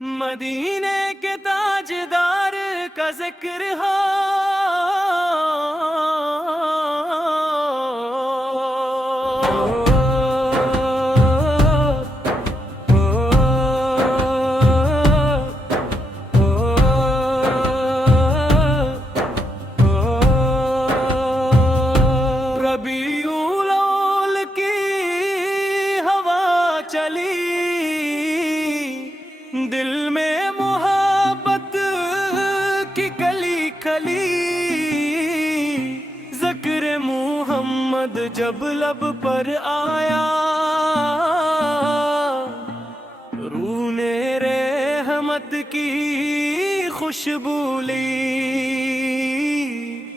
مدینے کے تاجدار کا ذکر ہو، ربیع الاول کی ہوا چلی، دل میں محبت کی کلی کلی، ذکر محمد جب لب پر آیا، روح نے رحمت کی خوشبو لی۔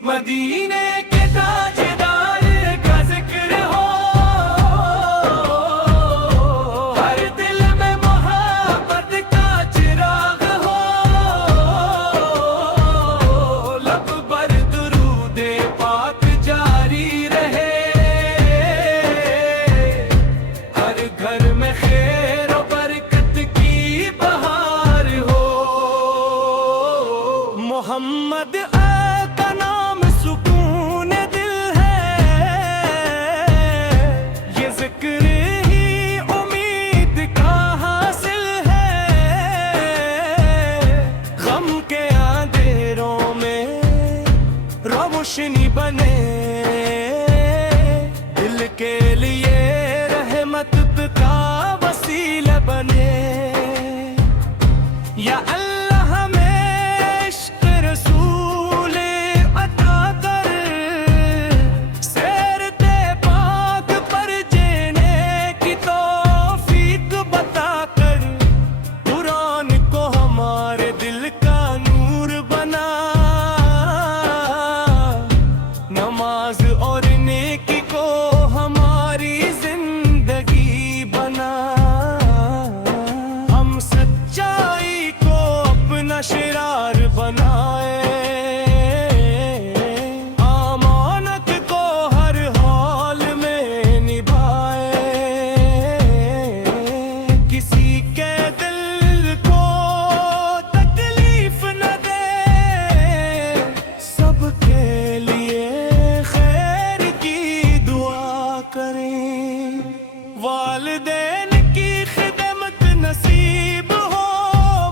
مدینے کے تاجدار کا ذکر ہو، ہر دل میں محبت کا چراغ ہو، لب پر درود پاک جاری رہے، ہر گھر میں خیر و برکت کی بہار ہو۔ محمد کا نام سکون دل ہے، یہ ذکر ہی امید کا حاصل ہے، غم کے اندھیروں میں روشنی بنے، دل کے لیے رحمت کا وسیلہ بنے۔ یا اللہ ہمیں عشق رسول عطا کر، سیرت پاک پر جینے کی توفیق بتا کر، قرآن کو ہمارے دل کا نور بنا، نماز اور نیکی کو ہماری زندگی بنا، ہم سچائی کو اپنا شعار بنائے، امانت کو ہر حال میں نبھائے، کسی کے دل کو تکلیف نہ دے، سب کے لیے خیر کی دعا کریں، والدین کی خدمت نصیب ہو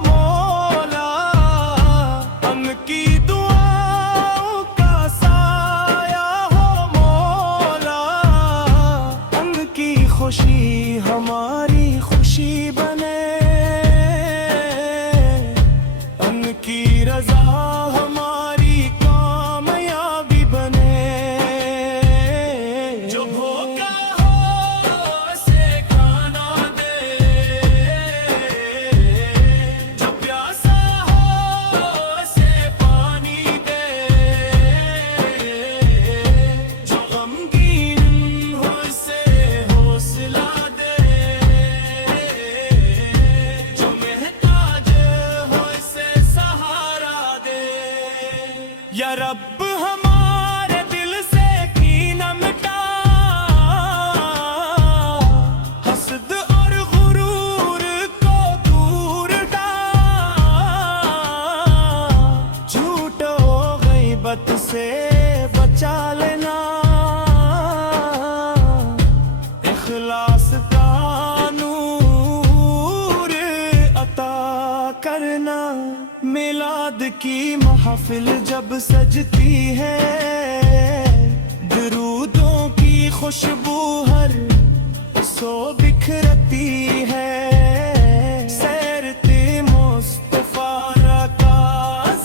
مولا، ان کی دعاؤں کا سایہ ہو مولا، ان کی خوشی ہماری خوشی بنے، ان کی رضا ہماری کامیابی بنے۔ جو بھوکا ہو اسے کھانا دے، جو پیاسا ہو اسے پانی دے، جو غمگین ہو اسے حوصلہ دے، جو محتاج ہو اسے سہارا دے۔ یا رب ہمارے دل سے کینہ مٹا، حسد اور غرور کو دور ہٹا، جھوٹ و غیبت سے بچا لینا، اخلاص کا نور عطا کرنا۔ میلاد کی محفل جب سجتی ہے، درودوں کی خوشبو ہر سو بکھرتی ہے، سیرت مصطفیٰ کا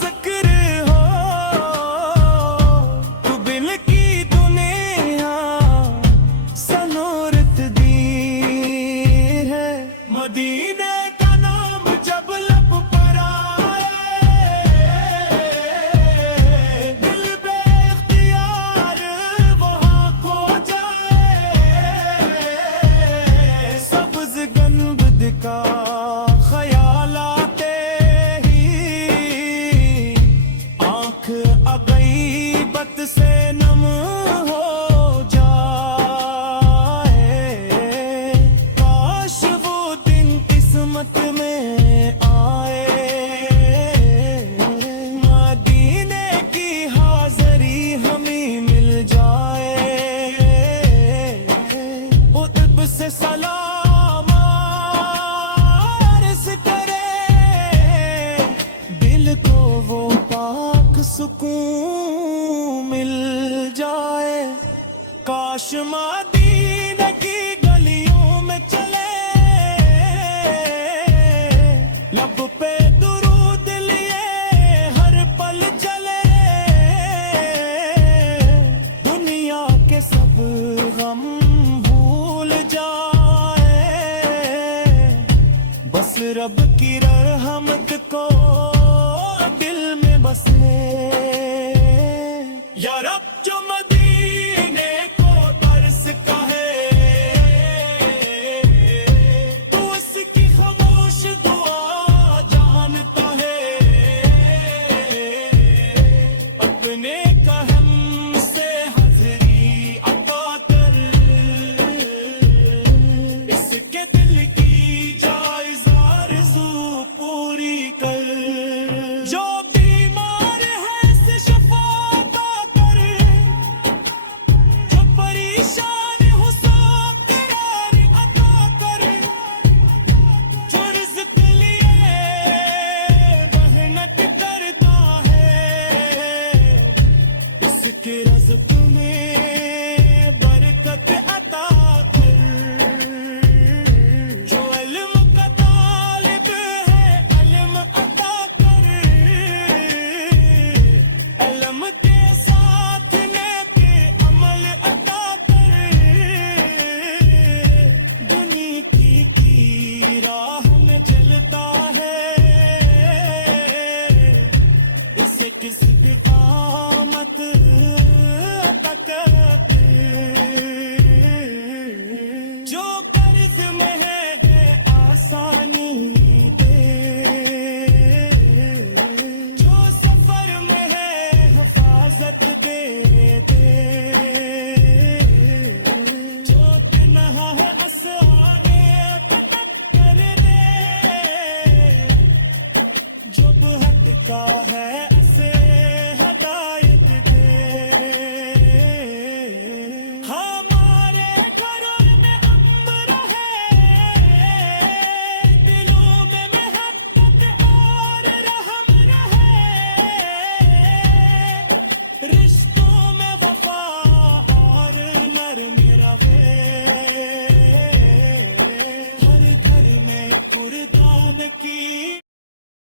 ذکر ہو، تو دل کی دنیا سنورت دی ہے۔ مدینے کا نام جب لب پر آئے، دل بے اختیار وہاں کھو جائے، سب سکون مل جائے. کاش مدینے کی گلیوں میں چلے, لب پہ درود لیے ہر پل چلے. دنیا کے سب غم بھول جائے, بس رب کی رحمت کو دل میں بسے. یا رب جو مدینے کو ترس کا ہے, تو اس کی خاموش دعا جانتا ہے. اپنے کرم سے حاضری عطا کر, اس کے دل کی جائز آرزو پوری کر. جو بیمار ہے اسے شفا عطا کر, جو پریشان ہو سو قرار عطا کر. جو رزق لیے محنت کرتا ہے, اس کے رزق